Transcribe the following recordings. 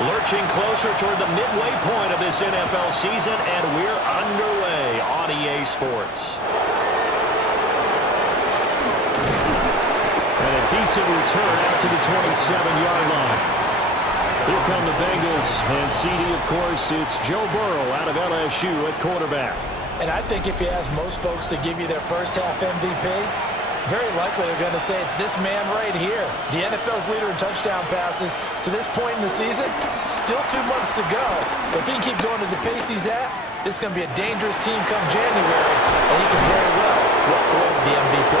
Lurching closer toward the midway point of this NFL season, and we're underway on EA Sports. And a decent return out to the 27-yard line. Here come the Bengals, and CD, of course, it's Joe Burrow out of LSU at quarterback. And I think if you ask most folks to give you their first half MVP, very likely they're going to say it's this man right here. The NFL's leader in touchdown passes to this point in the season. Still 2 months to go. But if he can keep going at the pace he's at, this is going to be a dangerous team come January. And he can very well walk away with the MVP.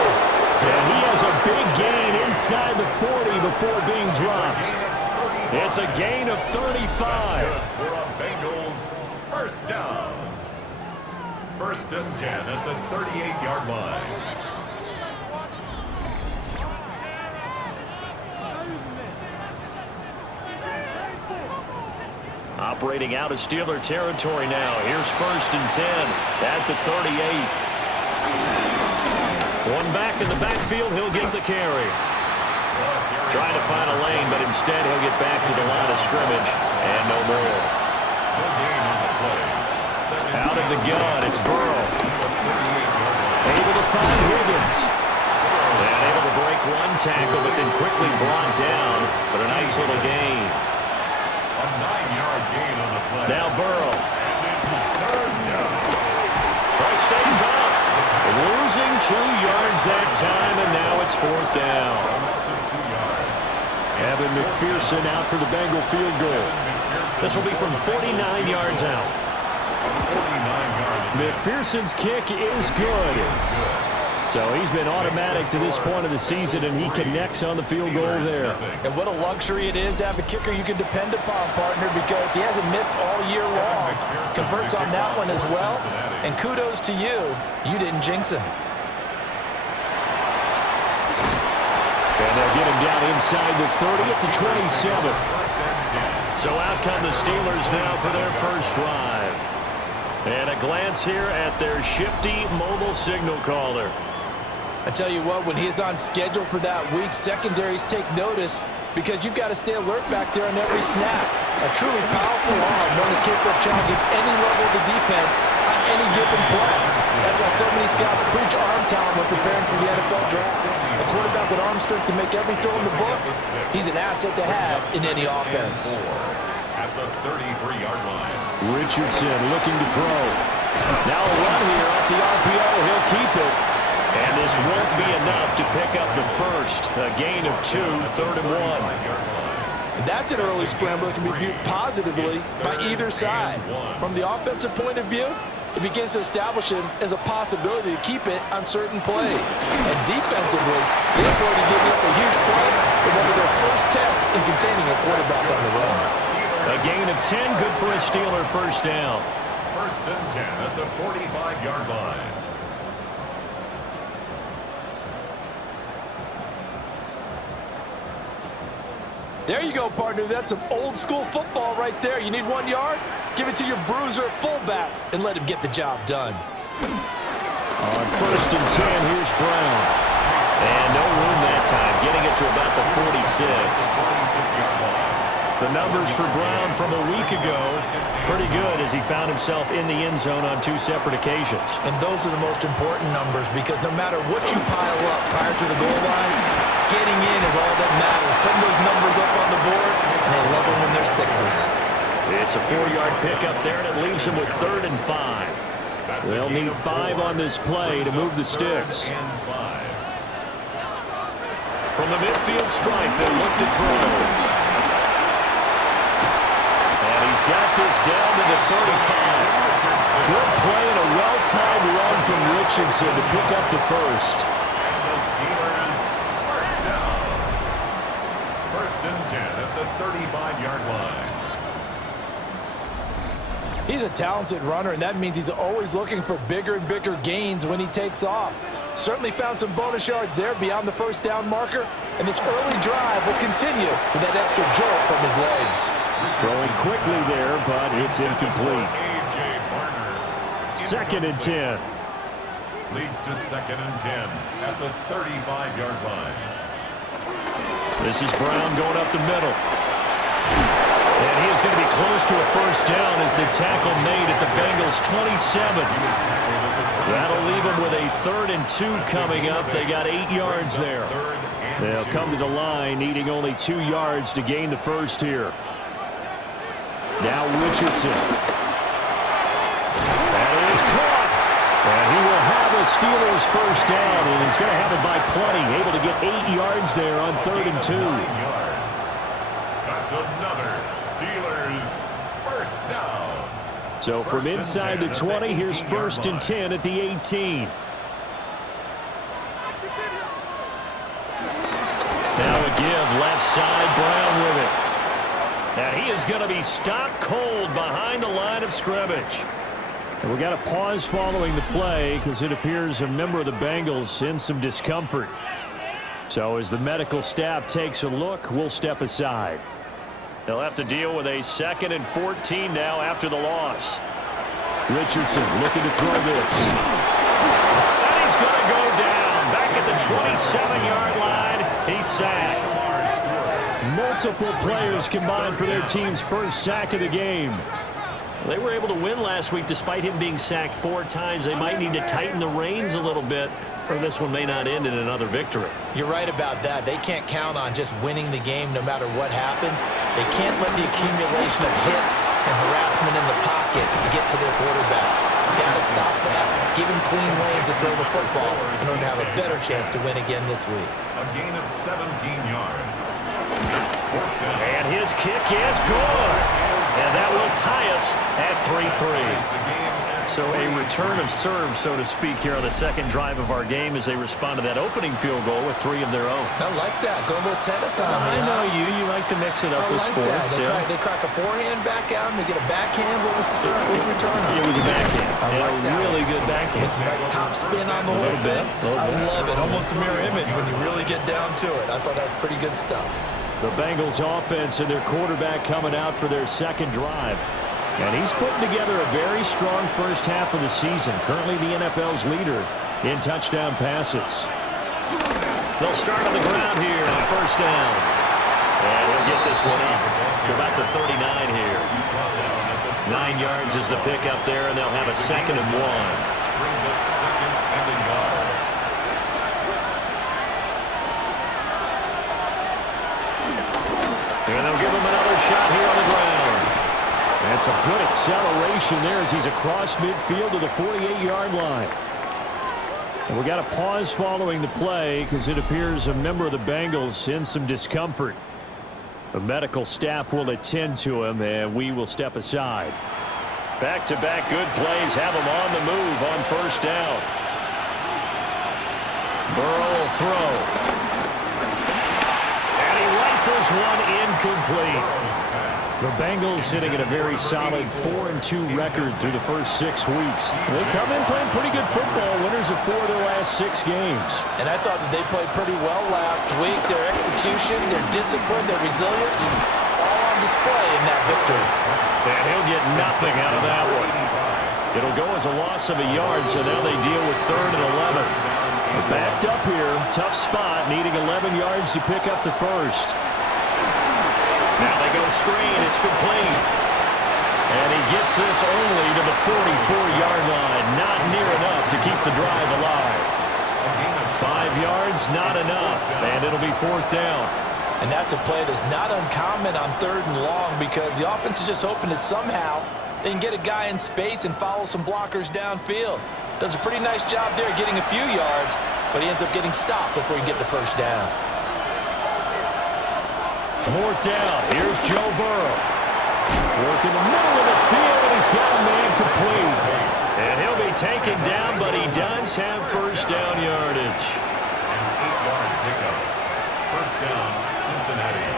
And he has a big gain inside the 40 before being dropped. It's a gain of 35. For a Bengals first down. First and 10 at the 38-yard line. Operating out of Steeler territory now. Here's first and 10 at the 38. One back in the backfield. He'll get the carry. Trying to find a lane, but instead he'll get back to the line of scrimmage. And no more. Out of the gun, it's Burrow. Able to find Higgins. And able to break one tackle, but then quickly brought down. But a nice little gain. A 9-yard gain on the play. Now Burrow. But stays up. Losing 2 yards that time, and now it's fourth down. Evan McPherson out for the Bengal field goal. This will be from 49 yards out. McPherson's kick is good. So he's been automatic to this point of the season, and he connects on the field goal there. And what a luxury it is to have a kicker you can depend upon, partner, because he hasn't missed all year long. Converts on that one as well. And kudos to you. You didn't jinx him. And they'll get him down inside the 30 at the 27. So out come the Steelers now for their first drive. And a glance here at their shifty mobile signal caller. I tell you what, when he's on schedule for that week, secondaries take notice because you've got to stay alert back there on every snap. A truly powerful arm, one is capable of challenging any level of the defense on any given play. That's why so many scouts preach arm talent when preparing for the NFL draft. A quarterback with arm strength to make every throw in the book, he's an asset to have in any offense. At the 33-yard line. Richardson looking to throw. Now a run here off the RPO. He'll keep it. And this won't be enough to pick up the first. A gain of 2, 3rd and 1. That's an early scramble that can be viewed positively by either side. From the offensive point of view, it begins to establish him as a possibility to keep it on certain plays. And defensively, they've already given up a huge play in one of their first tests in containing a quarterback on the run. A gain of 10, good for a Steeler first down. First and 10 at the 45-yard line. There you go, partner. That's some old-school football right there. You need 1 yard? Give it to your bruiser at fullback and let him get the job done. On first and 10, here's Brown. And no room that time, getting it to about the 46. 46-yard line. The numbers for Brown from a week ago, pretty good as he found himself in the end zone on 2 separate occasions. And those are the most important numbers because no matter what you pile up prior to the goal line, getting in is all that matters. Putting those numbers up on the board, and they love them when they're 6s. It's a 4-yard pickup there, and it leaves him with 3rd and 5. They'll need 5 on this play to move the sticks. From the midfield stripe, they look to throw. He's got this down to the 35. Good play and a well-timed run from Richardson to pick up the first. And the Steelers first down. First and 10 at the 35-yard line. He's a talented runner, and that means he's always looking for bigger and bigger gains when he takes off. Certainly found some bonus yards there beyond the first down marker, and this early drive will continue with that extra jolt from his legs. Throwing quickly there, but it's incomplete. Second and 10. Leads to second and 10 at the 35-yard line. This is Brown going up the middle. And he is is going to be close to a first down as the tackle made at the Bengals' 27. That'll leave them with a 3rd and 2 coming up. They got 8 yards there. They'll come to the line needing only 2 yards to gain the first here. Now Richardson. That is caught. And he will have a Steelers first down, and he's going to have it by plenty. Able to get 8 yards there on 3rd and 2. That's another Steelers first down. So from inside the 20, here's 1st and 10 at the 18. Now a give, left side, Brown with it. And he is going to be stopped cold behind the line of scrimmage. And we got a pause following the play because it appears a member of the Bengals in some discomfort. So as the medical staff takes a look, we'll step aside. They'll have to deal with a 2nd and 14 now after the loss. Richardson looking to throw this. And he's going to go down. Back at the 27-yard line. He's sacked. Multiple players combined for their team's first sack of the game. They were able to win last week despite him being sacked 4 times. They might need to tighten the reins a little bit, or this one may not end in another victory. You're right about that. They can't count on just winning the game no matter what happens. They can't let the accumulation of hits and harassment in the pocket get to their quarterback. Got to stop that. Give him clean lanes to throw the football in order to have a better chance to win again this week. A gain of 17 yards. And his kick is good. And that will tie us at 3-3. So a return of serve, so to speak, here on the second drive of our game as they respond to that opening field goal with 3 of their own. I like that. Go a little tennis on me. I know you. You like to mix it up with sports. They crack a forehand back out and they get a backhand. What was the serve? What was the return on? It was a backhand. I like that. Really good backhand. It's a nice top spin on the whole bit. I love it. Almost a mirror image when you really get down to it. I thought that was pretty good stuff. The Bengals offense and their quarterback coming out for their second drive. And he's putting together a very strong first half of the season. Currently the NFL's leader in touchdown passes. They'll start on the ground here on first down. And he'll get this one up to about the 39 here. 9 yards is the pick up there, and they'll have a 2nd and 1. Brings up 2nd and a yard. And they'll give him another shot here on the ground. That's a good acceleration there as he's across midfield to the 48-yard line. And we got a pause following the play because it appears a member of the Bengals in some discomfort. The medical staff will attend to him, and we will step aside. Back-to-back good plays have him on the move on first down. Burrow will throw. And he rifles one incomplete. The Bengals sitting at a very solid 4-2 record through the first 6 weeks. They come in playing pretty good football, winners of 4 of their last 6 games. And I thought that they played pretty well last week. Their execution, their discipline, their resilience, all on display in that victory. And he'll get nothing out of that one. It'll go as a loss of a yard, so now they deal with 3rd and 11. They're backed up here, tough spot, needing 11 yards to pick up the first. Now they go screen. It's complete. And he gets this only to the 44-yard line. Not near enough to keep the drive alive. 5 yards, not enough. And it'll be 4th down. And that's a play that's not uncommon on 3rd and long because the offense is just hoping that somehow they can get a guy in space and follow some blockers downfield. Does a pretty nice job there getting a few yards, but he ends up getting stopped before he get the first down. 4th down. Here's Joe Burrow. Working the middle of the field, and he's got a man complete. And he'll be taken down, but he does have first down yardage. An 8-yard pickup. First down, Cincinnati.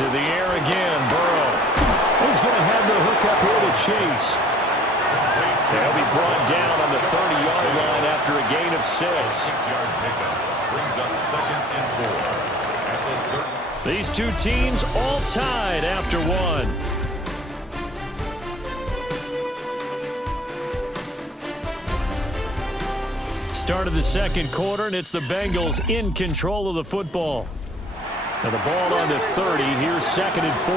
To the air again, Burrow. He's going to have the hook up here to Chase. And he'll be brought down on the 30-yard line after a gain of 6. 6-yard pickup. Brings up 2nd and 4. These two teams all tied after 1. Start of the second quarter, and it's the Bengals in control of the football. And the ball on to 30. Here's 2nd and 4.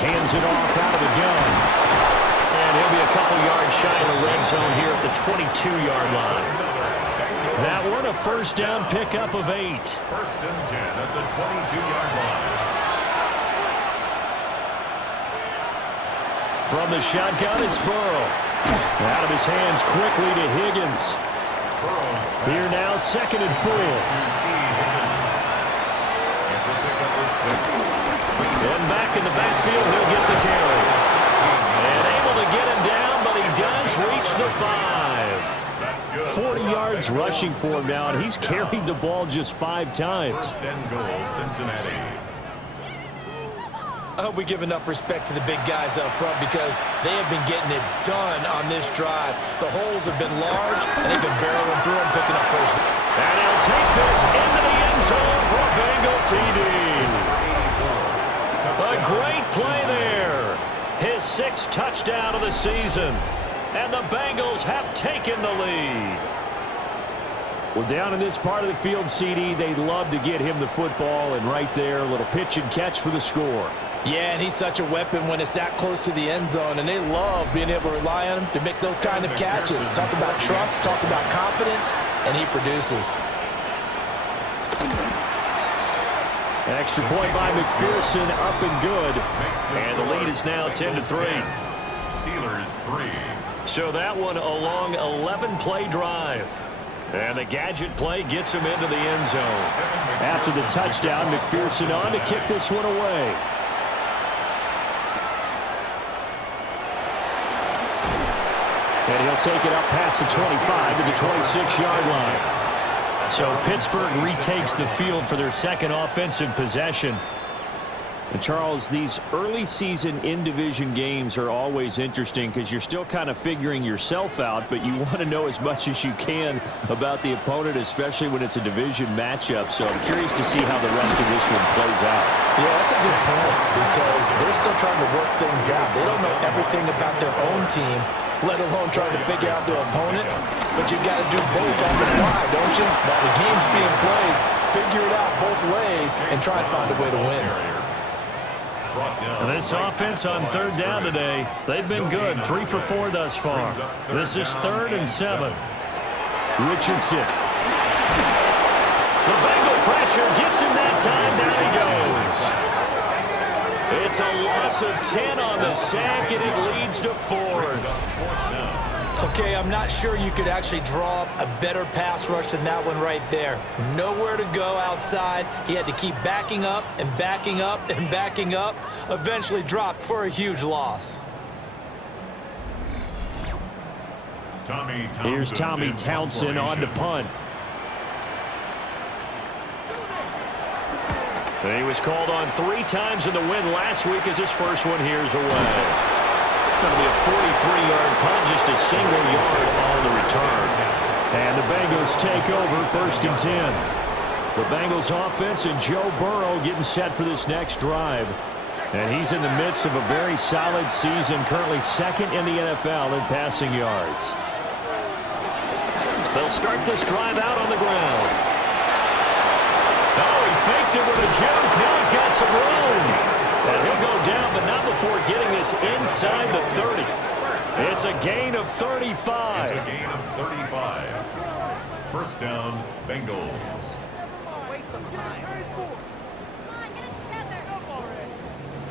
Hands it off out of the gun. And he'll be a couple yards shy of the red zone here at the 22-yard line. That one a first down pickup of 8. 1st and 10 at the 22-yard line. From the shotgun, it's Burrow. Out of his hands quickly to Higgins. Here now, 2nd and 4. It's a pickup of 6. And back in the backfield, he'll get the carry. And able to get him down, but he does reach the 5. 40 yards rushing for him now, and he's carried the ball just 5 times. 1st and goal, Cincinnati. I hope we give enough respect to the big guys up front because they have been getting it done on this drive. The holes have been large, and they've been barreling through them, picking up first. And he'll take this into the end zone for a Bengal TD. A great play there. His 6th touchdown of the season. And the Bengals have taken the lead. Well, down in this part of the field, CD, they love to get him the football. And right there, a little pitch and catch for the score. Yeah, and he's such a weapon when it's that close to the end zone. And they love being able to rely on him to make those kind of catches. Talk about trust, talk about confidence, and he produces. An extra point by McPherson, up and good. And the lead is now 10-3. Steelers 3. So that one a long 11-play drive. And the gadget play gets him into the end zone. After the touchdown, McPherson on to kick this one away. And he'll take it up past the 25 to the 26-yard line. So Pittsburgh retakes the field for their 2nd offensive possession. And Charles, these early season in-division games are always interesting because you're still kind of figuring yourself out, but you want to know as much as you can about the opponent, especially when it's a division matchup. So I'm curious to see how the rest of this one plays out. Yeah, that's a good point because they're still trying to work things out. They don't know everything about their own team, let alone trying to figure out their opponent. But you got to do both on the fly, don't you? While the game's being played, figure it out both ways and try and find a way to win. And this offense on 3rd down today, they've been good. 3 for 4 thus far. This is 3rd and 7. Richardson. The Bengal pressure gets him that time. Down he goes. It's a loss of 10 on the sack, and it leads to 4th. Okay, I'm not sure you could actually draw up a better pass rush than that one right there. Nowhere to go outside. He had to keep backing up and backing up and backing up. Eventually dropped for a huge loss. Here's Tommy Townsend on to punt. And he was called on 3 times in the win last week as his first one here's away. Going to be a 43-yard punt, just a single yard on the return. And the Bengals take over 1st and 10. The Bengals offense and Joe Burrow getting set for this next drive. And he's in the midst of a very solid season, currently 2nd in the NFL in passing yards. They'll start this drive out on the ground. Oh, he faked it with a joke. Now he's got some room. And he'll go down, but not before getting this inside the 30. It's a gain of 35. It's a gain of 35. 1st down, Bengals.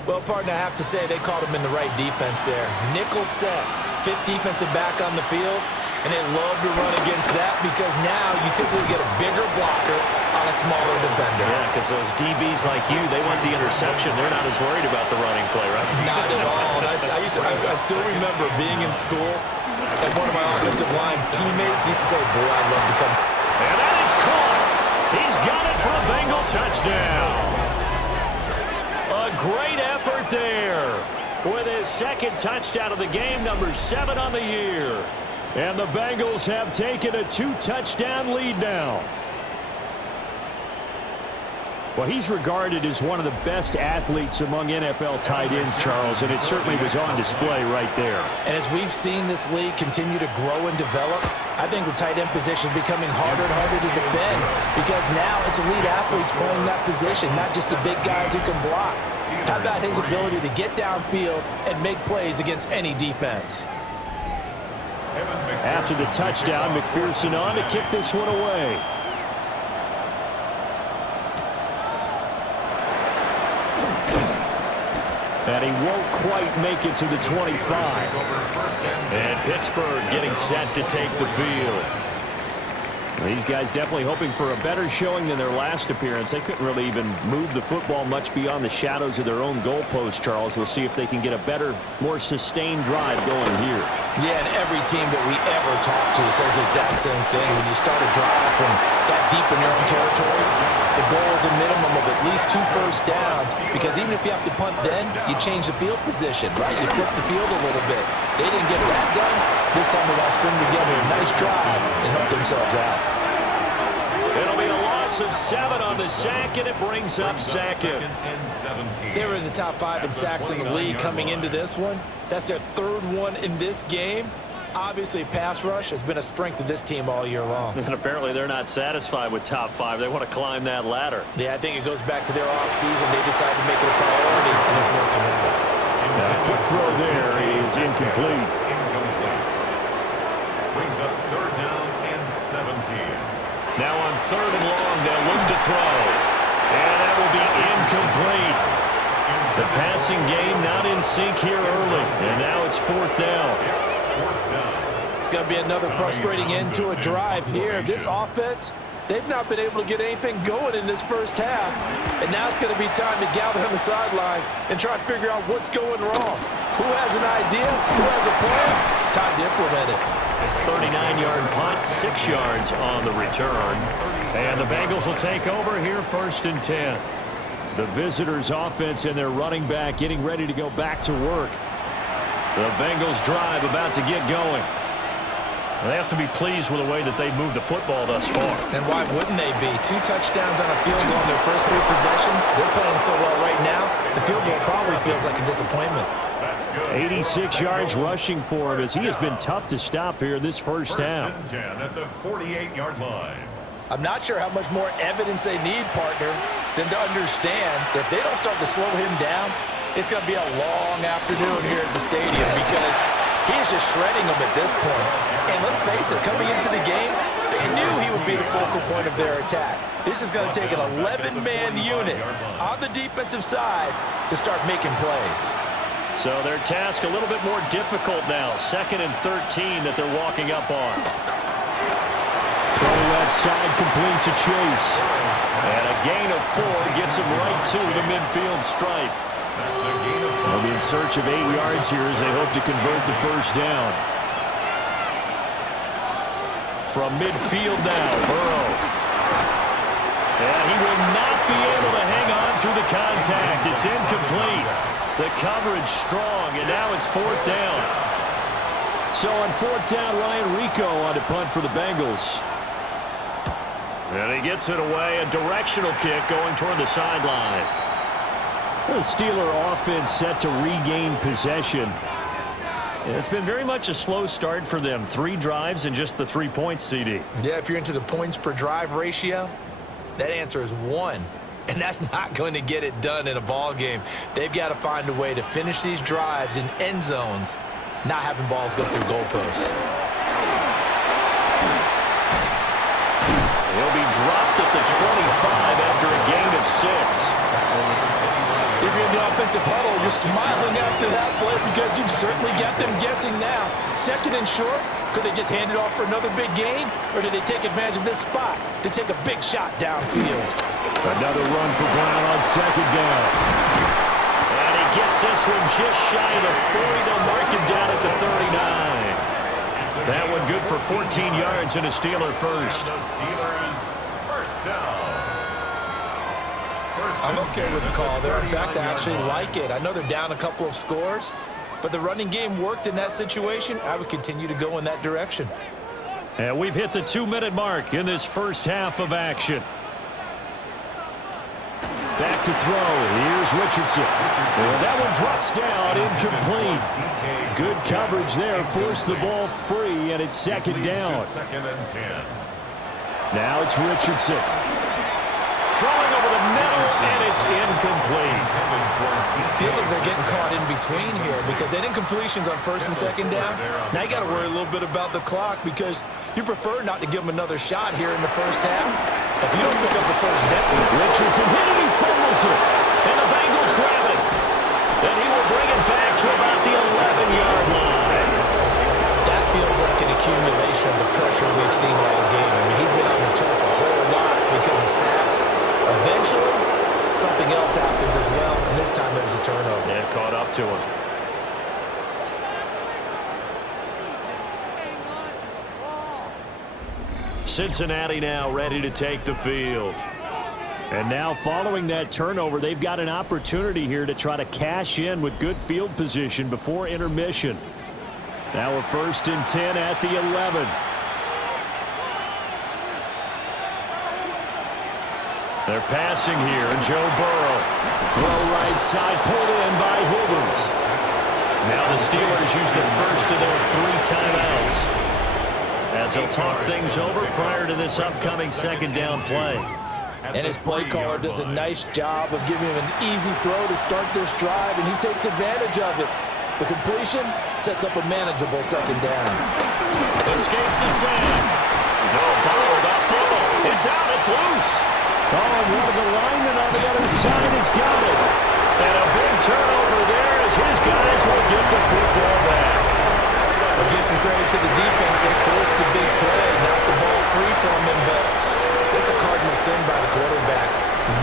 Well, partner, I have to say they called him in the right defense there. Nickel set, 5th defensive back on the field. And they love to run against that because now you typically get a bigger blocker on a smaller defender. Yeah, because those DBs like you, they want the interception. They're not as worried about the running play, right? Not at all. I still remember being in school, and one of my offensive line teammates used to say, boy, I'd love to come. And that is caught. He's got it for a Bengal touchdown. A great effort there with his 2nd touchdown of the game, number 7 on the year. And the Bengals have taken a 2-touchdown lead now. Well, he's regarded as one of the best athletes among NFL tight ends, Charles, and it certainly was on display right there. And as we've seen this league continue to grow and develop, I think the tight end position is becoming harder and harder to defend because now it's elite athletes playing that position, not just the big guys who can block. How about his ability to get downfield and make plays against any defense? After the touchdown, McPherson on to kick this one away. And he won't quite make it to the 25. And Pittsburgh getting set to take the field. These guys definitely hoping for a better showing than their last appearance. They couldn't really even move the football much beyond the shadows of their own goalpost, Charles. We'll see if they can get a better, more sustained drive going here. Yeah, and every team that we ever talk to says the exact same thing. When you start a drive from that deep in your own territory, the goal is a minimum of at least 2 first downs, because even if you have to punt then, you change the field position, right? You flip the field a little bit. They didn't get that done. This time they got to string together a nice drive and help themselves out. It'll be a loss of 7 on the sack, and it brings up second. They were in the top 5 in sacks in the league coming into this one. That's their 3rd one in this game. Obviously, pass rush has been a strength of this team all year long. And apparently they're not satisfied with top 5. They want to climb that ladder. Yeah, I think it goes back to their offseason. They decided to make it a priority, and it's working out. A quick throw there is incomplete. Brings up 3rd down and 17. Now on 3rd and long, they'll look to throw. And that will be incomplete. The passing game not in sync here early. And now it's 4th down. It's going to be another frustrating end to a drive here. This offense, they've not been able to get anything going in this first half. And now it's going to be time to gather on the sidelines and try to figure out what's going wrong. Who has an idea? Who has a plan? Time to implement it. 39-yard punt, 6 yards on the return. And the Bengals will take over here 1st and 10. The visitors' offense and their running back getting ready to go back to work. The Bengals drive about to get going. They have to be pleased with the way that they've moved the football thus far. And why wouldn't they be? 2 touchdowns on a field goal in their first 3 possessions. They're playing so well right now, the field goal probably feels like a disappointment. 86 yards rushing for him as he has been tough to stop here this first half. 1st and 10 at the 48-yard line. I'm not sure how much more evidence they need, partner, than to understand that if they don't start to slow him down, it's going to be a long afternoon here at the stadium because he is just shredding them at this point. And let's face it, coming into the game, they knew he would be the focal point of their attack. This is going to take an 11-man unit on the defensive side to start making plays. So their task a little bit more difficult now. 2nd and 13 that they're walking up on. Throw left side complete to Chase. And a gain of 4 gets him right to the midfield stripe. They'll be in search of 8 yards here as they hope to convert the first down. From midfield now, Burrow. And he will not be able to hang on through the contact. It's incomplete. The coverage strong, and now it's 4th down. So on 4th down, Ryan Rico on to punt for the Bengals. And he gets it away, a directional kick going toward the sideline. The Steeler offense set to regain possession. It's been very much a slow start for them. 3 drives and just the 3 points, CD. Yeah, if you're into the points per drive ratio, that answer is 1. And that's not going to get it done in a ball game. They've got to find a way to finish these drives in end zones, not having balls go through goalposts. He'll be dropped at the 25 after a gain of 6. If you're in the offensive huddle, you're smiling after that play because you've certainly got them guessing now. 2nd and short, could they just hand it off for another big gain? Or did they take advantage of this spot to take a big shot downfield? Another run for Brown on 2nd down. And he gets this one just shy of the 40. They'll mark him down at the 39. That one good for 14 yards and a Steeler first. The Steelers first down. I'm okay with the call there. In fact, I actually like it. I know they're down a couple of scores, but the running game worked in that situation. I would continue to go in that direction. And we've hit the 2-minute mark in this first half of action. back to throw. Here's Richardson. And that one drops down, incomplete. Good coverage there, forced the ball free, and it's second down. Now it's Richardson. Throwing over the middle, and it's incomplete. Feels like they're getting caught in between here because that incompletion's on first and second down. Now you got to worry a little bit about the clock because you prefer not to give them another shot here in the first half. If you don't pick up the first down. Richardson hit it, he fumbles it. And the Bengals grab it. And he will bring it back to about the 11-yard line. That feels like an accumulation of the pressure we've seen all game. I mean, he's been on the turf a whole lot because of sacks. Eventually, something else happens as well, and this time it was a turnover. Yeah, caught up to him. Cincinnati now ready to take the field. And now following that turnover, they've got an opportunity here to try to cash in with good field position before intermission. Now a 1st and 10 at the 11. They're passing here, and Joe Burrow. Throw right side, pulled in by Higgins. Now the Steelers use the first of their 3 timeouts as they'll talk things over prior to this upcoming second down play. And his play caller does a nice job of giving him an easy throw to start this drive, and he takes advantage of it. The completion sets up a manageable second down. Escapes the sack. No, Burrow got fumble. It's out, it's loose. Oh, and one of the linemen on the other side has got it. And a big turnover there as his guys will get the football back. I'll give some credit to the defense. They forced the big play, knocked the ball free from him, but it's a cardinal sin by the quarterback.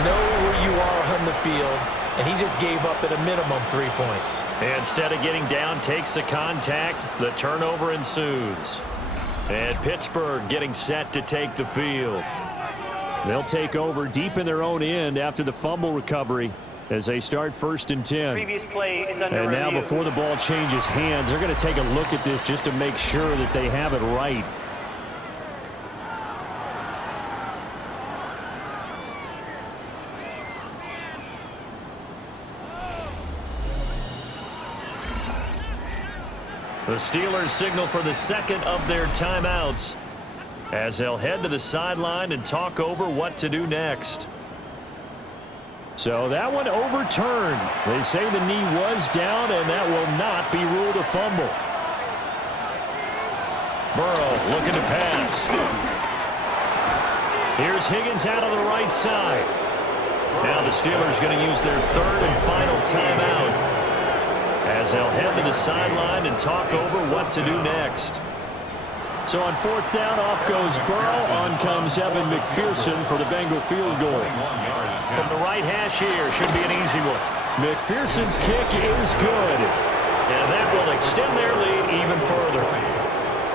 Know where you are on the field, and he just gave up at a minimum 3 points. And instead of getting down, takes the contact. The turnover ensues. And Pittsburgh getting set to take the field. They'll take over deep in their own end after the fumble recovery as they start 1st and 10. Previous play is under and now review. before the ball changes hands, they're going to take a look at this just to make sure that they have it right. The Steelers signal for the second of their timeouts as they'll head to the sideline and talk over what to do next. So that one overturned. They say the knee was down, and that will not be ruled a fumble. Burrow looking to pass. Here's Higgins out on the right side. Now the Steelers going to use their 3rd and final timeout as they'll head to the sideline and talk over what to do next. So on 4th down, off goes Burrow. On comes Evan McPherson for the Bengal field goal. From the right hash here, should be an easy one. McPherson's kick is good. And that will extend their lead even further.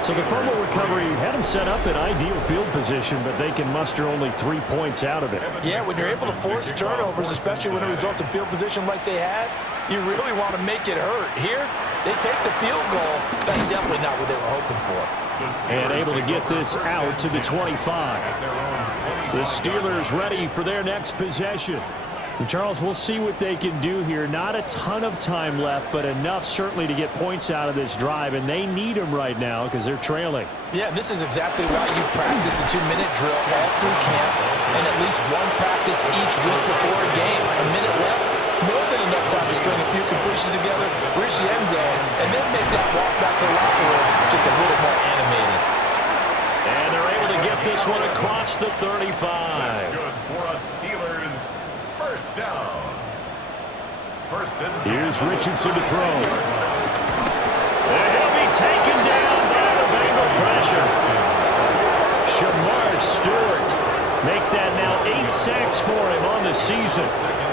So the fumble recovery had them set up in ideal field position, but they can muster only 3 points out of it. Yeah, when you're able to force turnovers, especially when it results in field position like they had, you really want to make it hurt. Here, they take the field goal. That's definitely not what they were hoping for. And able to get this out to the 25. The Steelers ready for their next possession. And Charles, we'll see what they can do here. Not a ton of time left, but enough certainly to get points out of this drive, and they need them right now because they're trailing. Yeah, and this is exactly why you practice a 2-minute drill all through camp and at least one practice each week before a game. A minute left, more than enough time to string a few completions together, reach the end zone, and then make that walk back to the locker room just a little more animated. And they're able to get this one across the 35. That's good for us Steelers. 1st down. 1st and 10. Here's Richardson to throw. And he'll be taken down by the Bengal pressure. Shamar Stewart make that now 8 sacks for him on the season.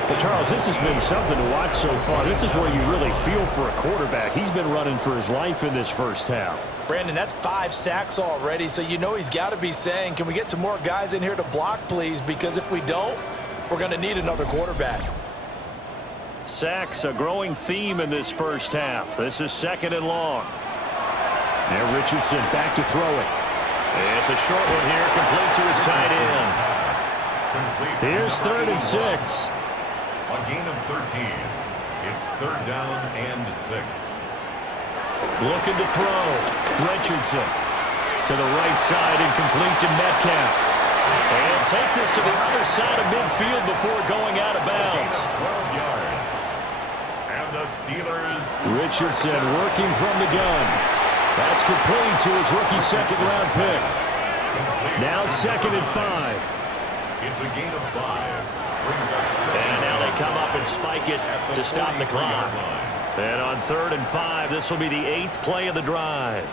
Well, Charles, this has been something to watch so far. This is where you really feel for a quarterback. He's been running for his life in this first half. Brandon, that's 5 sacks already, so you know he's got to be saying, can we get some more guys in here to block, please? Because if we don't, we're going to need another quarterback. Sacks, a growing theme in this first half. This is 2nd and long. Now Richardson back to throw it. It's a short one here, complete to his tight end. Here's 3rd and 6. A gain of 13. It's 3rd down and 6. Looking to throw. Richardson to the right side and complete to Metcalf. And take this to the other side of midfield before going out of bounds. 12 yards. And the Steelers. Richardson working from the gun. That's complete to his rookie second-round pick. Now 2nd and 5. It's a gain of 5. Brings up 7. And now they come up and spike it to stop the clock. And on 3rd and 5, this will be the 8th play of the drive.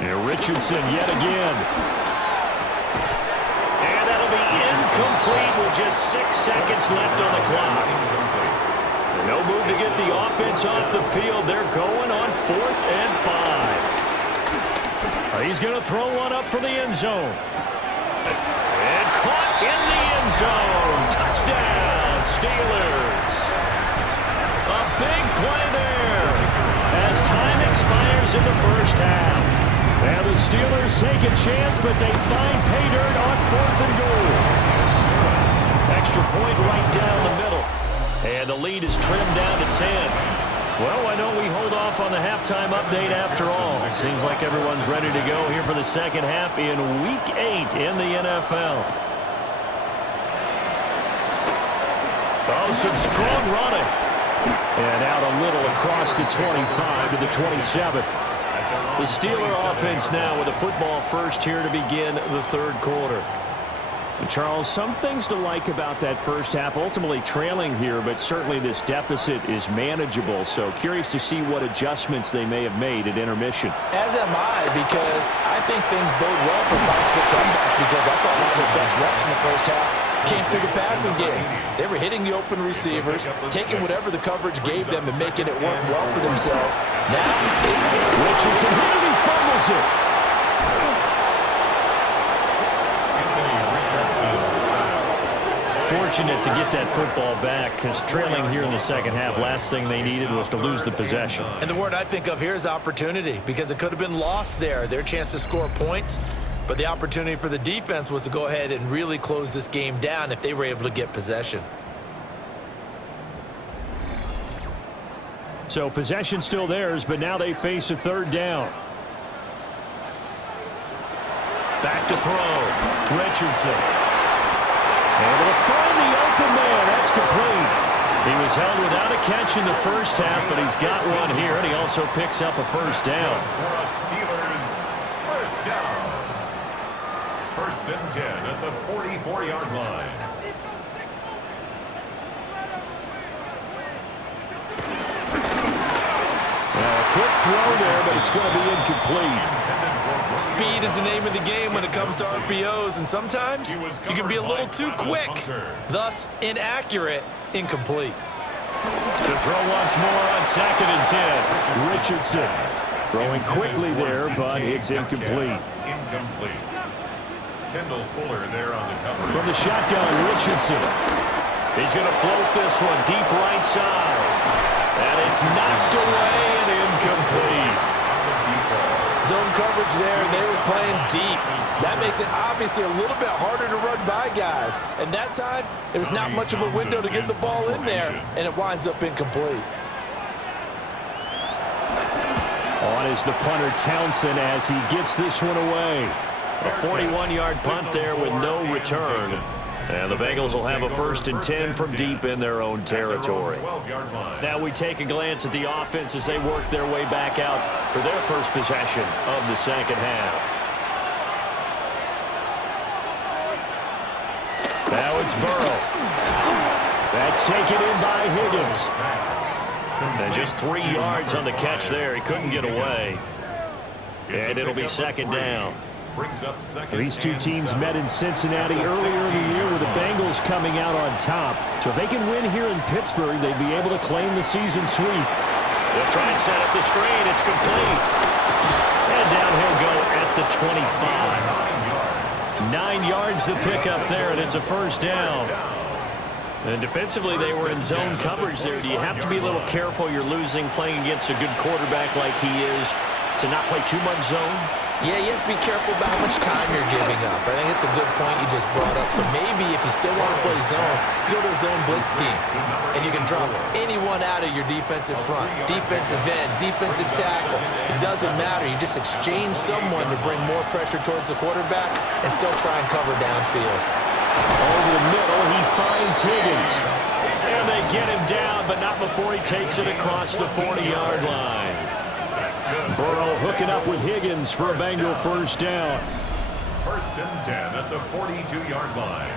And Richardson yet again. And that'll be incomplete with just 6 seconds left on the clock. No move to get the offense off the field. They're going on 4th and 5. He's going to throw one up for the end zone. And caught in the end zone. Touchdown, Steelers. A big play there as time expires in the first half. And the Steelers take a chance, but they find pay dirt on 4th and goal. Extra point right down the middle. And the lead is trimmed down to 10. Well, why don't we hold off on the halftime update after all? Seems like everyone's ready to go here for the second half in Week 8 in the NFL. Oh, some strong running. And out a little across the 25 to the 27. The Steeler offense now with a football first here to begin the 3rd quarter. Charles, some things to like about that first half. Ultimately trailing here, but certainly this deficit is manageable. So curious to see what adjustments they may have made at intermission. As am I, because I think things bode well for possible comeback, because I thought one of the best reps in the first half came through the passing game. They were hitting the open receivers, taking whatever the coverage gave them and making it work well for themselves. Now, Richardson hit it, he fumbles it. Fortunate to get that football back, because trailing here in the second half, last thing they needed was to lose the possession. And the word I think of here is opportunity, because it could have been lost there, their chance to score points. But the opportunity for the defense was to go ahead and really close this game down if they were able to get possession. So possession still theirs, but now they face a 3rd down. Back to throw. Richardson. Able to find the open man. That's complete. He was held without a catch in the first half, but he's got one here, and he also picks up a first down. For a Steelers first down. 1st and 10 at the 44-yard line. Now a quick throw there, but it's going to be incomplete. Speed is the name of the game when it comes to RPOs, and sometimes you can be a little too quick, thus inaccurate, incomplete. To throw once more on 2nd and 10. Richardson throwing quickly there, but it's incomplete. Incomplete. Kendall Fuller there on the cover. From the shotgun, Richardson. He's going to float this one deep right side. And it's knocked away and incomplete. Zone coverage there, and they were playing deep. That makes it obviously a little bit harder to run by guys. And that time, there was not much of a window to get the ball in there, and it winds up incomplete. On is the punter Townsend as he gets this one away. A 41-yard punt there with no return. And the Bengals will have a 1st and 10 from deep in their own territory. Now we take a glance at the offense as they work their way back out for their first possession of the second half. Now it's Burrow. That's taken in by Higgins. And just 3 yards on the catch there. He couldn't get away. And it'll be 2nd down. These two teams met in Cincinnati earlier in the year with the Bengals coming out on top. So if they can win here in Pittsburgh, they'd be able to claim the season sweep. They'll try and set up the screen. It's complete. And down he'll go at the 25. 9 yards to pick up there, and it's a first down. And defensively, they were in zone coverage there. Do you have to be a little careful? You're losing playing against a good quarterback like he is to not play too much zone? Yeah, you have to be careful about how much time you're giving up. I think it's a good point you just brought up. So maybe if you still want to play zone, you go to a zone blitz scheme. And you can drop anyone out of your defensive front. Defensive end, defensive tackle. It doesn't matter. You just exchange someone to bring more pressure towards the quarterback and still try and cover downfield. Over the middle, he finds Higgins. And they get him down, but not before he takes it across the 40-yard line. Burrow hooking up with Higgins for a Bengal first down. 1st and 10 at the 42-yard line.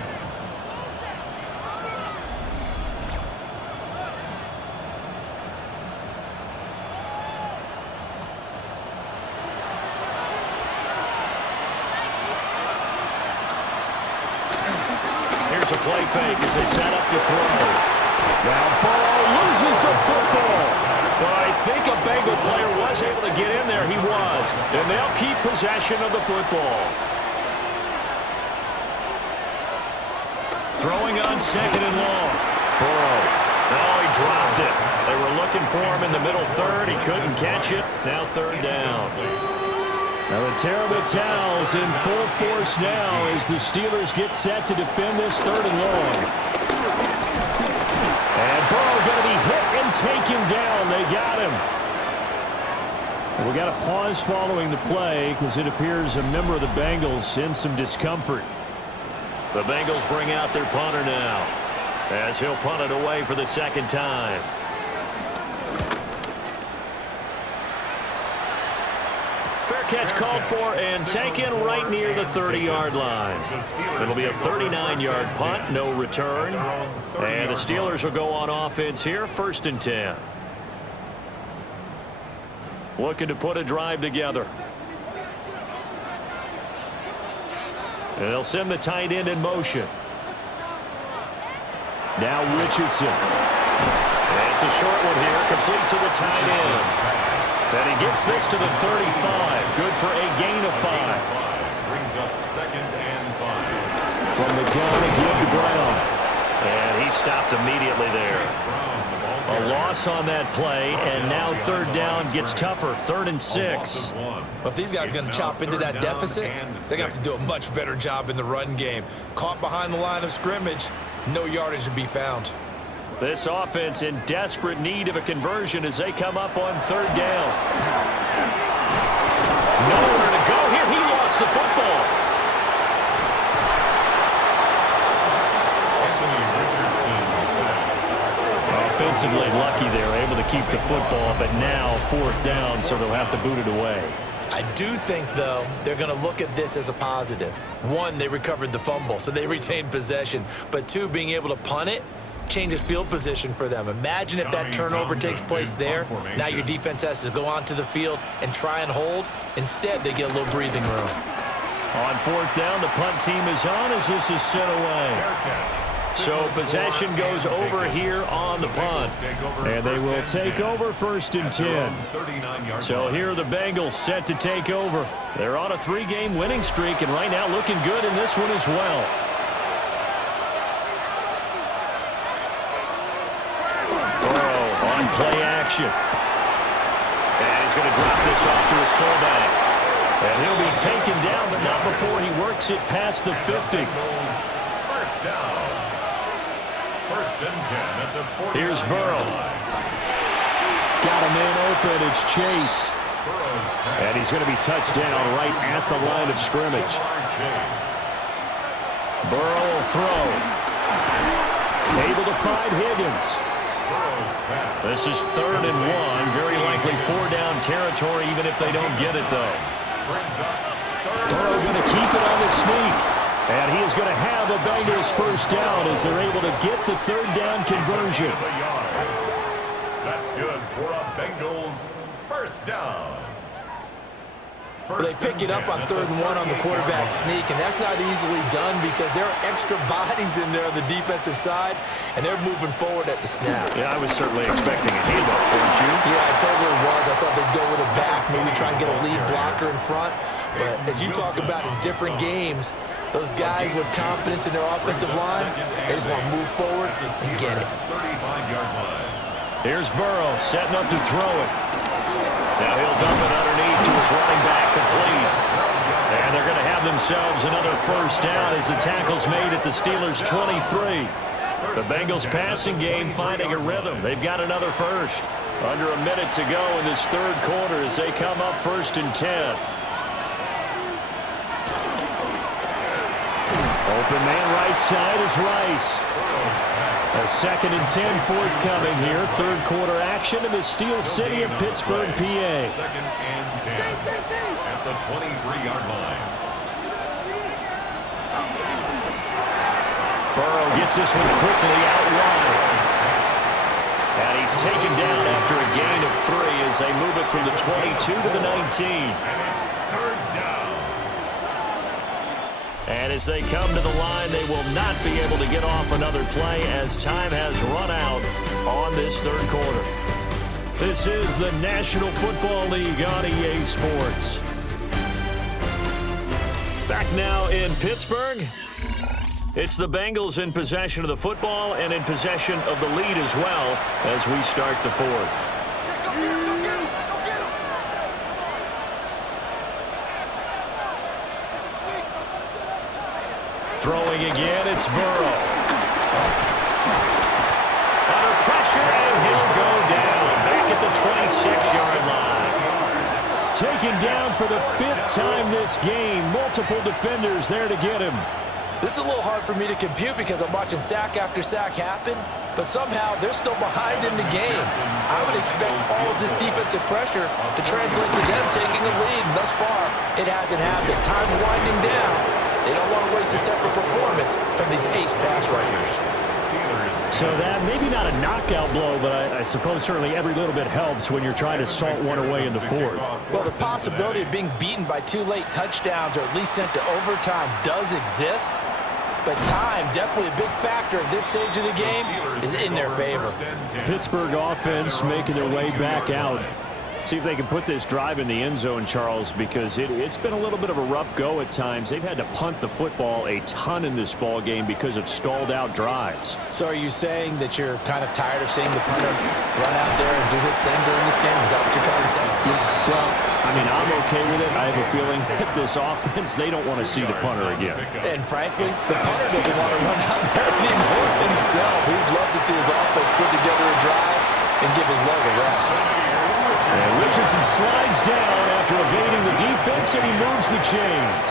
Here's a play fake as they set up to throw. Now Burrow loses the football. But I think a Bengal player was able to get in there. He was. And they'll keep possession of the football. Throwing on 2nd and long. Burrow. Oh, he dropped it. They were looking for him in the middle third. He couldn't catch it. Now 3rd down. Now the terrible towels in full force now as the Steelers get set to defend this 3rd and long. And Burrow going to be hit and taken down. They got him. We got a pause following the play because it appears a member of the Bengals in some discomfort. The Bengals bring out their punter now as he'll punt it away for the 2nd time. Fair catch called for and taken right near the 30-yard line. It'll be a 39-yard punt, no return. And the Steelers will go on offense here, 1st and 10. Looking to put a drive together. And they'll send the tight end in motion. Now Richardson. And it's a short one here, complete to the tight end. And he gets this to the 35. Good for a gain of 5. Brings up 2nd and 5. From the gun again to Brown. And he stopped immediately there. A loss on that play, and now 3rd down gets tougher. 3rd and 6. Well, if these guys are going to chop into that deficit, they're going to have to do a much better job in the run game. Caught behind the line of scrimmage, no yardage to be found. This offense in desperate need of a conversion as they come up on 3rd down. Nowhere to go here. He lost the football. Offensively lucky they were able to keep the football, but now 4th down, so they'll have to boot it away. I do think, though, they're going to look at this as a positive. 1, they recovered the fumble, so they retained possession. But 2, being able to punt it changes field position for them. Imagine if that turnover takes place there. Now your defense has to go onto the field and try and hold. Instead, they get a little breathing room. On 4th down, the punt team is on as this is sent away. So possession goes over here on the punt. And they will take over 1st and 10. So here are the Bengals set to take over. They're on a 3-game winning streak and right now looking good in this one as well. Burrow on play action. And he's going to drop this off to his fullback. And he'll be taken down, but not before he works it past the 50. 1st down. 1st and 10 at the 40. Here's Burrow. Got a man open. It's Chase. And he's going to be touched down right at the line of scrimmage. Burrow will throw. Able to find Higgins. This is 3rd and 1. Very likely 4-down territory even if they don't get it, though. Burrow going to keep it on the sneak. And he is going to have a Bengals 1st down as they're able to get the 3rd down conversion. That's good for a Bengals 1st down. They pick it up on 3rd and 1 on the quarterback sneak, and that's not easily done because there are extra bodies in there on the defensive side, and they're moving forward at the snap. Yeah, I was certainly expecting a handoff, weren't you? Yeah, I totally was. I thought they'd go with it back, maybe try and get a lead blocker in front. But as you talk about in different games, those guys with confidence in their offensive line, they just want to move forward and get it. Here's Burrow setting up to throw it. Now he'll dump it underneath to his running back, complete. have themselves another first down as the tackle's made at the Steelers' 23. The Bengals passing game finding a rhythm. They've got another first. Under a minute to go in this third quarter as they come up 1st and 10. Open man right side is Rice. A 2nd and 10 forthcoming here. Third quarter action in the Steel City of Pittsburgh, PA. 2nd and 10 at the 23-yard line. Burrow gets this one quickly out wide. And he's taken down after a gain of 3 as they move it from the 22 to the 19. And it's 3rd down. And as they come to the line, they will not be able to get off another play as time has run out on this third quarter. This is the National Football League on EA Sports. Back now in Pittsburgh. It's the Bengals in possession of the football and in possession of the lead as well as we start the fourth. Throwing again, it's Burrow. Under pressure, and he'll go down back at the 26-yard line. Taken down for the 5th time this game. Multiple defenders there to get him. This is a little hard for me to compute because I'm watching sack after sack happen, but somehow they're still behind in the game. I would expect all of this defensive pressure to translate to them taking a lead, and thus far, it hasn't happened. Time's winding down. They don't want to waste a step of performance from these ace pass rushers. So that maybe not a knockout blow, but I suppose certainly every little bit helps when you're trying to salt one away in the fourth. Well, the possibility of being beaten by 2 late touchdowns or at least sent to overtime does exist, but time, definitely a big factor at this stage of the game, is in their favor. Pittsburgh offense making their way back out. See if they can put this drive in the end zone, Charles, because it's been a little bit of a rough go at times. They've had to punt the football a ton in this ball game because of stalled out drives. So are you saying that you're kind of tired of seeing the punter run out there and do his thing during this game? Is that what you're trying to say? Yeah. Well, I mean, I'm okay with it. I have a feeling that this offense, they don't want to see the punter again. And frankly, the punter doesn't want to run out there anymore himself. He'd love to see his offense put together a drive and give his leg a rest. And Richardson slides down after evading the defense, and he moves the chains.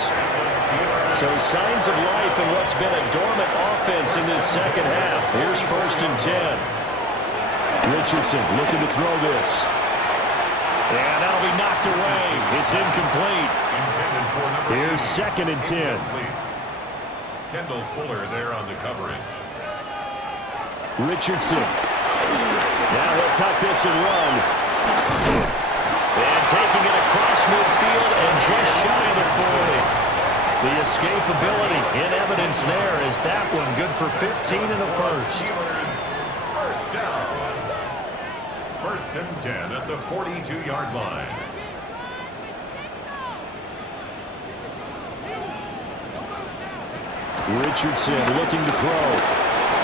So signs of life in what's been a dormant offense in this second half. Here's 1st and 10. Richardson looking to throw this. And that'll be knocked away. It's incomplete. Here's 2nd and 10. Kendall Fuller there on the coverage. Richardson. Now he'll tuck this and run. And taking it across midfield and just shy of the 40. The escapability in evidence there is that one good for 15 and a first. First down. 1st and 10 at the 42-yard line. Richardson looking to throw.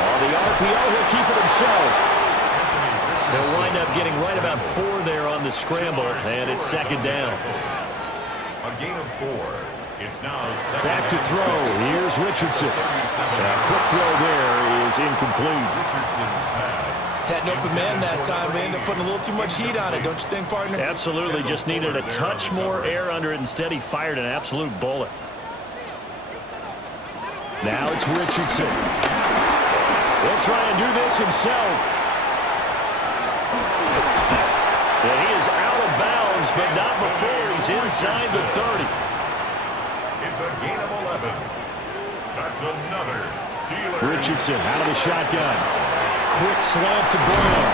On the RPO, he'll keep it himself. They'll wind up getting right about 4 there on the scramble, and it's 2nd down. A gain of 4. It's now 2nd. Back to throw. Here's Richardson. A quick throw there is incomplete. Richardson's pass. Had an open man that time. They ended up putting a little too much heat on it, don't you think, partner? Absolutely. Just needed a touch more air under it. Instead, he fired an absolute bullet. Now it's Richardson. He'll try and do this himself. And he is out of bounds, but not before he's inside the 30. It's a gain of 11. That's another Steelers. Richardson out of the shotgun. Quick slant to Brown.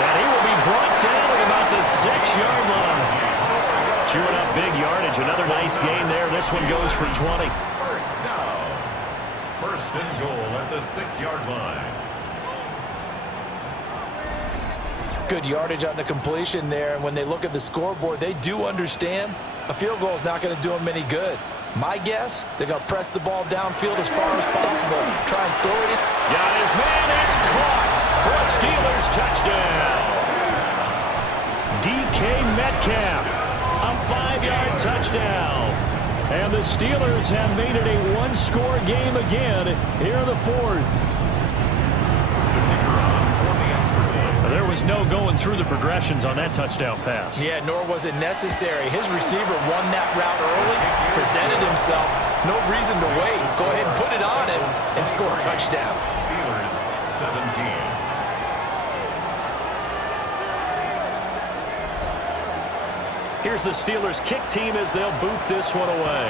And he will be brought down at about the 6-yard line. Chewing up big yardage. Another nice gain there. This one goes for 20. First down. 1st and goal at the 6-yard line. Good yardage on the completion there, and when they look at the scoreboard, they do understand a field goal is not going to do them any good. My guess, they're going to press the ball downfield as far as possible. Try and throw it. Got his man. It's caught for a Steelers touchdown. DK Metcalf, a 5-yard touchdown. And the Steelers have made it a one-score game again here in the fourth. There was no going through the progressions on that touchdown pass. Yeah, nor was it necessary. His receiver won that route early, presented himself. No reason to wait. Go ahead and put it on him and score a touchdown. Steelers 17. Here's the Steelers kick team as they'll boot this one away.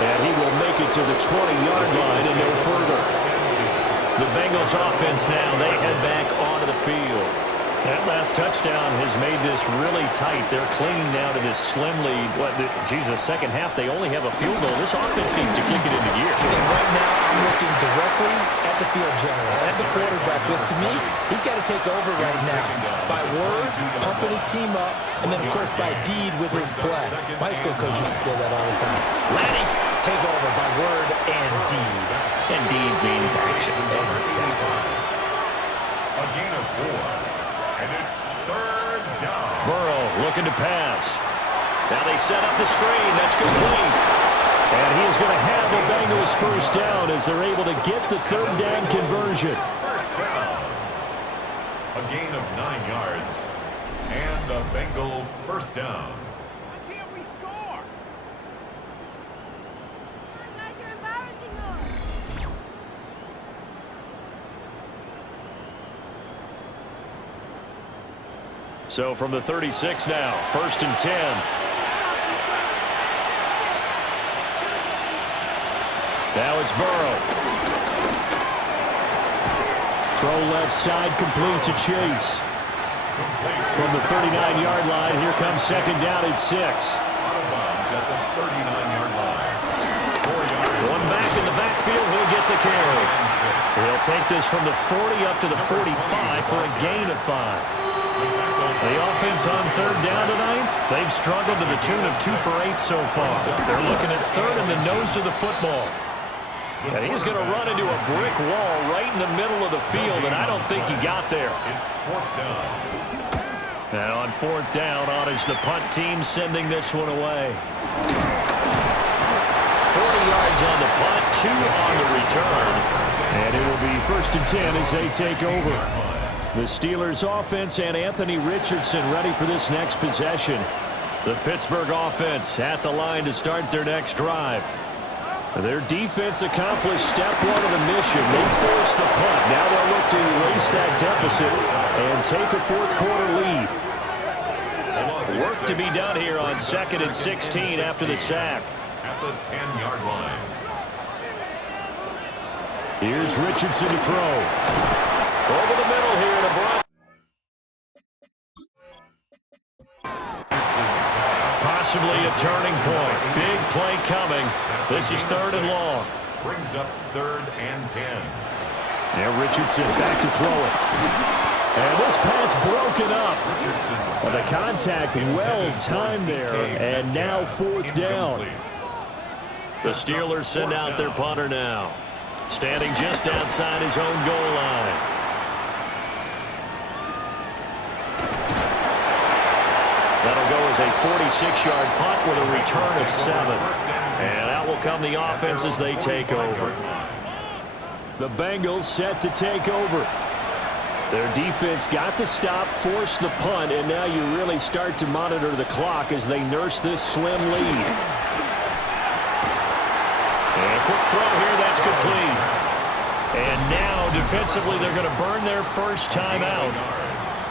And he will make it to the 20-yard line and no further. The Bengals offense now, they head back onto the field. That last touchdown has made this really tight. They're clinging now to this slim lead. Second half, they only have a field goal. This offense needs to kick it into gear. And right now, I'm looking directly at the field general, at the quarterback, because to me, he's got to take over right now. By word, pumping his team up, and then, of course, by deed with his play. My high school coach used to say that all the time. Laddie, take over by word and deed. And deed means action. Exactly. A gain of 4. And it's third down. Burrow looking to pass. Now they set up the screen. That's complete. And he is going to have the Bengals first down as they're able to get the third down conversion. First down. A gain of 9 yards. And a Bengal first down. Why can't we score? Guys, you're embarrassing us. So from the 36 now, 1st and 10. Now it's Burrow. Throw left side complete to Chase. From the 39-yard line, here comes second down at 6. Out of bounds at the 39-yard line. 4 yards. One back in the backfield, he'll get the carry. He'll take this from the 40 up to the 45 for a gain of 5. The offense on third down tonight, they've struggled to the tune of 2 for 8 so far. They're looking at third in the nose of the football. And he's going to run into a brick wall right in the middle of the field, and I don't think he got there. It's 4th down. Now on 4th down, on is the punt team sending this one away. 40 yards on the punt, 2 on the return. And it will be 1st and 10 as they take over. The Steelers offense and Anthony Richardson ready for this next possession. The Pittsburgh offense at the line to start their next drive. Their defense accomplished step 1 of the mission. They forced the punt. Now they'll look to erase that deficit and take a 4th quarter lead. Work to be done here on 2nd and 16 after the sack. At the 10-yard line. Here's Richardson to throw. Over the middle here to Brown. Possibly a turning point. Big play coming. This is 3rd and long. Brings up 3rd and 10. Now Richardson back to throw it. And this pass broken up. Well, the contact well timed there. And now 4th down. The Steelers send out their punter now. Standing just outside his own goal line. That'll go as a 46-yard punt with a return of 7. And out will come the offense as they take over. The Bengals set to take over. Their defense got the stop, forced the punt, and now you really start to monitor the clock as they nurse this slim lead. And a quick throw here, that's complete. And now defensively they're going to burn their first timeout.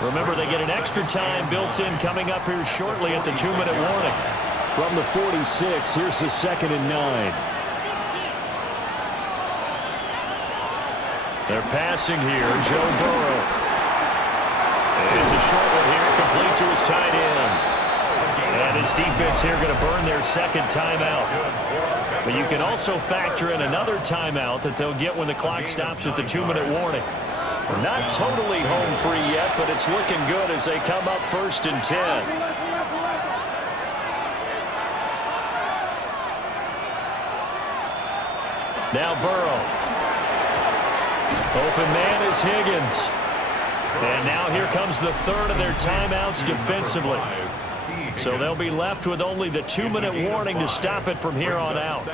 Remember, they get an extra time built in coming up here shortly at the 2-minute warning. From the 46, here's the 2nd and 9. They're passing here, Joe Burrow. It's a short one here, complete to his tight end. And his defense here going to burn their 2nd timeout. But you can also factor in another timeout that they'll get when the clock stops at the 2-minute warning. Not totally home free yet, but it's looking good as they come up 1st and 10. Now Burrow. Open man is Higgins. And now here comes the third of their timeouts defensively. So they'll be left with only the 2-minute warning to stop it from here on out.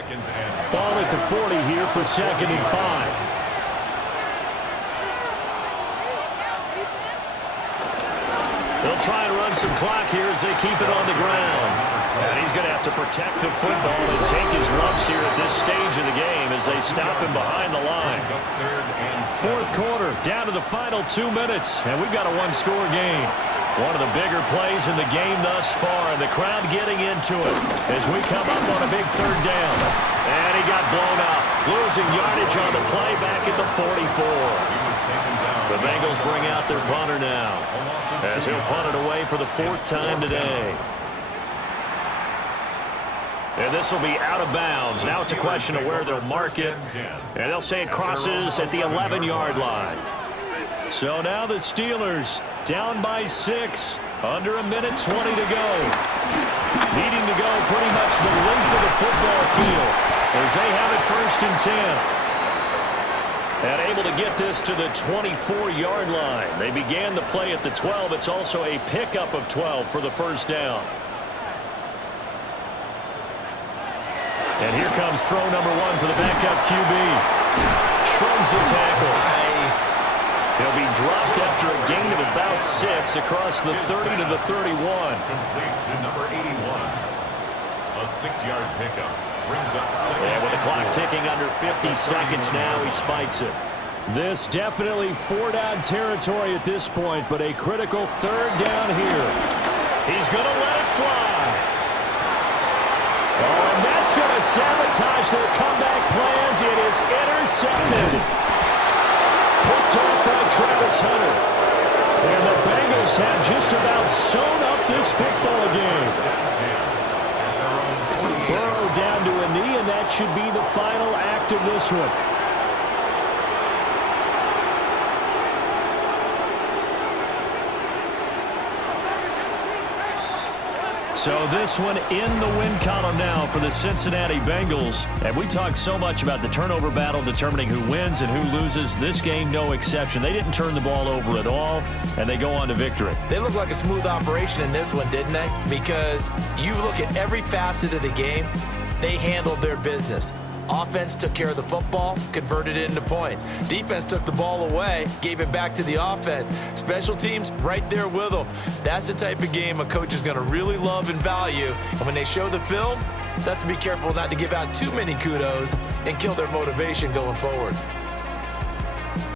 Ball at the 40 here for 2nd and 5. They'll try and run some clock here as they keep it on the ground. And he's going to have to protect the football and take his lumps here at this stage of the game as they stop him behind the line. Fourth quarter, down to the final 2 minutes, and we've got a one-score game. One of the bigger plays in the game thus far, and the crowd getting into it as we come up on a big third down. And he got blown out, losing yardage on the play back at the 44. The Bengals bring out their punter now as he'll punt it away for the 4th time today. And this will be out of bounds. Now it's a question of where they'll mark it. And they'll say it crosses at the 11-yard line. So now the Steelers down by 6, under a minute 20 to go. Needing to go pretty much the length of the football field as they have it 1st and 10. And able to get this to the 24-yard line. They began the play at the 12. It's also a pickup of 12 for the 1st down. And here comes throw number 1 for the backup QB. Shrugs the tackle. Nice. He'll be dropped after a gain of about 6 across the 30 to the 31. Complete to number 81. A 6-yard pickup. Brings up 2nd. And with the clock ticking under 50 seconds now, he spikes it. This definitely 4-down territory at this point, but a critical 3rd down here. He's going to let it fly. Oh, and that's going to sabotage their comeback plans. It is intercepted. Picked off by Travis Hunter. And the Bengals have just about sewn up this football game. Burrow down to a knee, and that should be the final act of this one. So this one in the win column now for the Cincinnati Bengals. And we talked so much about the turnover battle determining who wins and who loses. This game, no exception. They didn't turn the ball over at all, and they go on to victory. They look like a smooth operation in this one, didn't they? Because you look at every facet of the game, they handled their business. Offense took care of the football, converted it into points. Defense took the ball away, gave it back to the offense. Special teams right there with them. That's the type of game a coach is going to really love and value. And when they show the film, they have to be careful not to give out too many kudos and kill their motivation going forward.